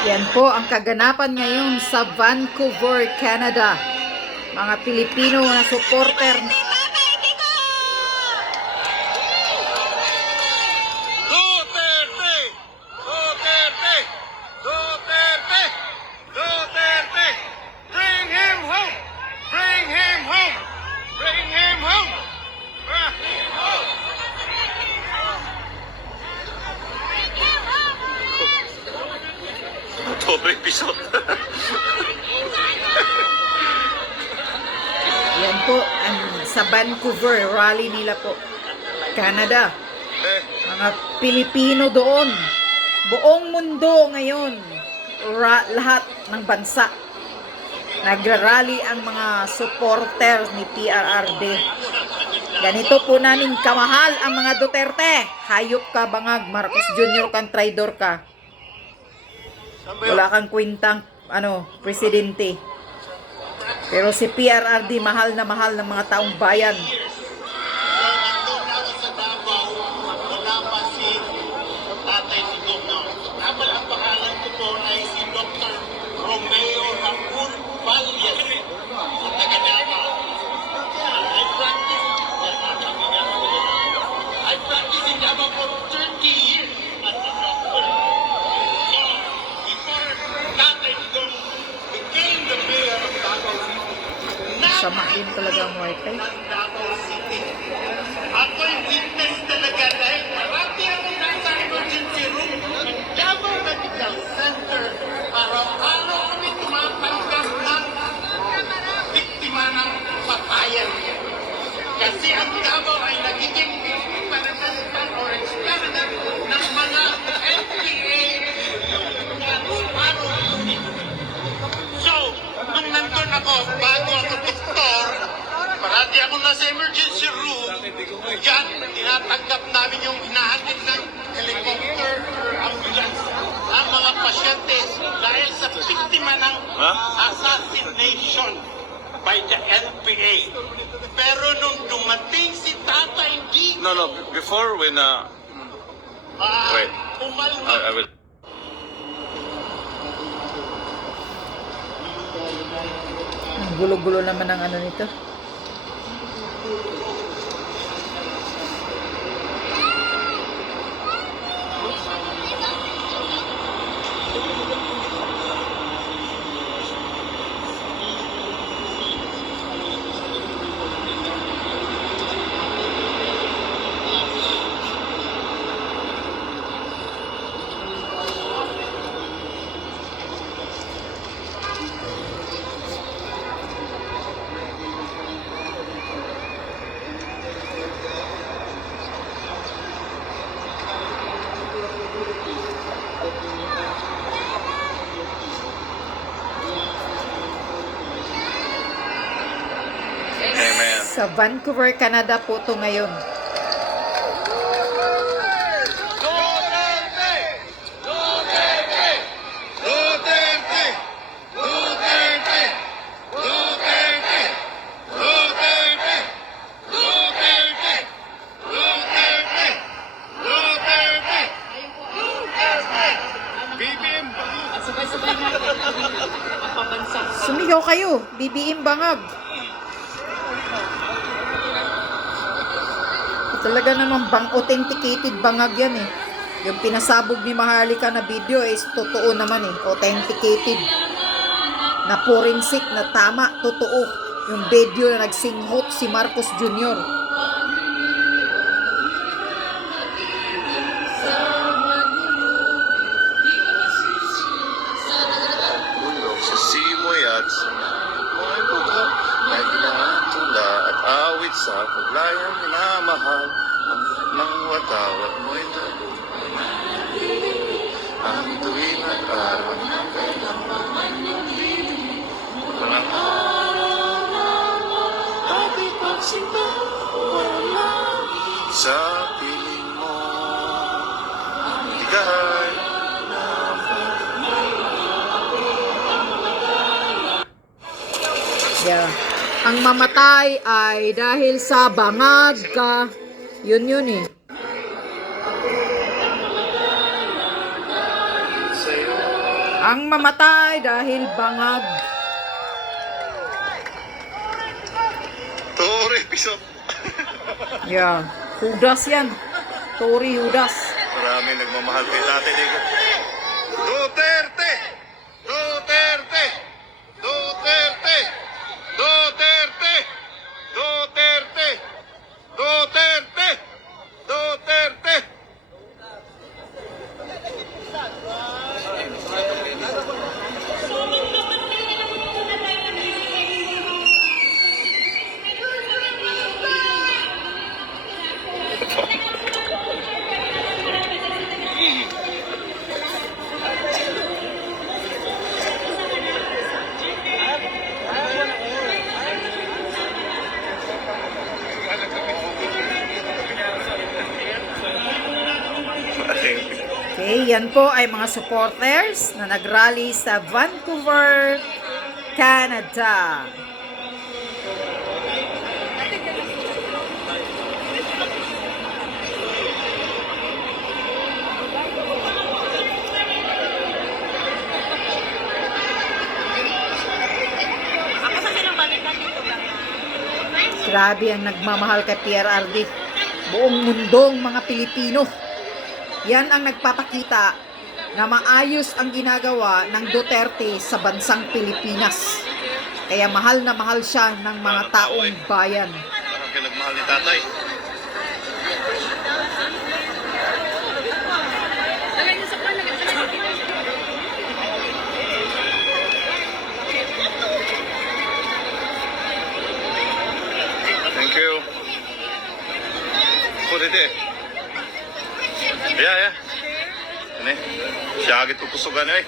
Yan po ang kaganapan ngayon sa Vancouver, Canada. Mga Pilipino na supporter. Duterte! Duterte! Duterte! Duterte! Bring him home! Bring him home! Bring him home! Bring him home! Doble episode. Yan po ang sa Vancouver, rally nila po. Canada. Mga Pilipino doon. Buong mundo ngayon. Lahat ng bansa. Nagrarally ang mga supporters ni PRRD. Ganito po namin kamahal ang mga Duterte. Hayop ka, bangag. Marcos Jr. kang traidor ka. Wala kang kwintang presidente. Pero si PRRD mahal na mahal ng mga taong bayan. Sa Davao, wala pa si tatay si Doktor. Dapat ang pangalan ko po ay si Dr. Romeo Raul Valles. Sa taga Davao. I practiced in Davao for 30 years as a doctor. So, before tatay si Doktor became the mayor of Davao City, Sama din talaga ang wifi. Davao City. Ako'y witness talaga dahil marami akong nasa emergency room ng Davao Medical Center. Araw-araw kami tumatanggap ng biktima ng patayan. Kasi ang Davao ay nagiging experiment or experiment ng mga NPA So, nung nandun ako, bago ako doktor, parati ako nasa emergency room, yan, tinatanggap namin yung hinahatid ng helicopter or ambulance ang mga pasyente dahil sa biktima ng assassination by the NPA. Pero nung dumating si Tatay Digong, No, before when, wait. umalma. I will. Ang gulo-gulo naman ang nito. Amen. Sa Vancouver, Canada po ito ngayon. Duterte! Duterte! Duterte! Duterte! Duterte! Duterte! Duterte! Duterte! Duterte! Duterte! BBM at sabay-sabay natin ang pabansa. Sumigaw kayo, BBM bangag. Talaga namang authenticated bangag yan eh. Yung pinasabog ni Maharlika na video is totoo naman eh. Authenticated. Na forensic na tama, totoo. Yung video na nagsinghot si Marcos Jr. Bulong sa simoy at sa mo'y bugak, naglatula at awit sa paglayang minamahal, ang ng watawat mo'y tago. Ang tuwing at araw ng walang ating pagsimba, wala sa piling mo. Ligay Yeah. Ang mamatay ay dahil sa bangag ka. Yun eh. sa'yo. Ang mamatay dahil bangag. Tore, pisot. Yeah. Judas yan. Tory Judas. Marami nagmamahal kay Tatay Digong. Duterte! Duterte! Duterte! Duterte! Duterte! Duterte! Duterte! Okay, yan po ay mga supporters na nagrally sa Vancouver, Canada. Grabe ang nagmamahal kay PRRD. Buong mundong mga Pilipino. Yan ang nagpapakita na maayos ang ginagawa ng Duterte sa bansang Pilipinas. Kaya mahal na mahal siya ng mga taong bayan. Parang pinagmahal ni Tatay. Thank you. Put it there. Yeah. Ano eh? Siya agad pupusugan eh.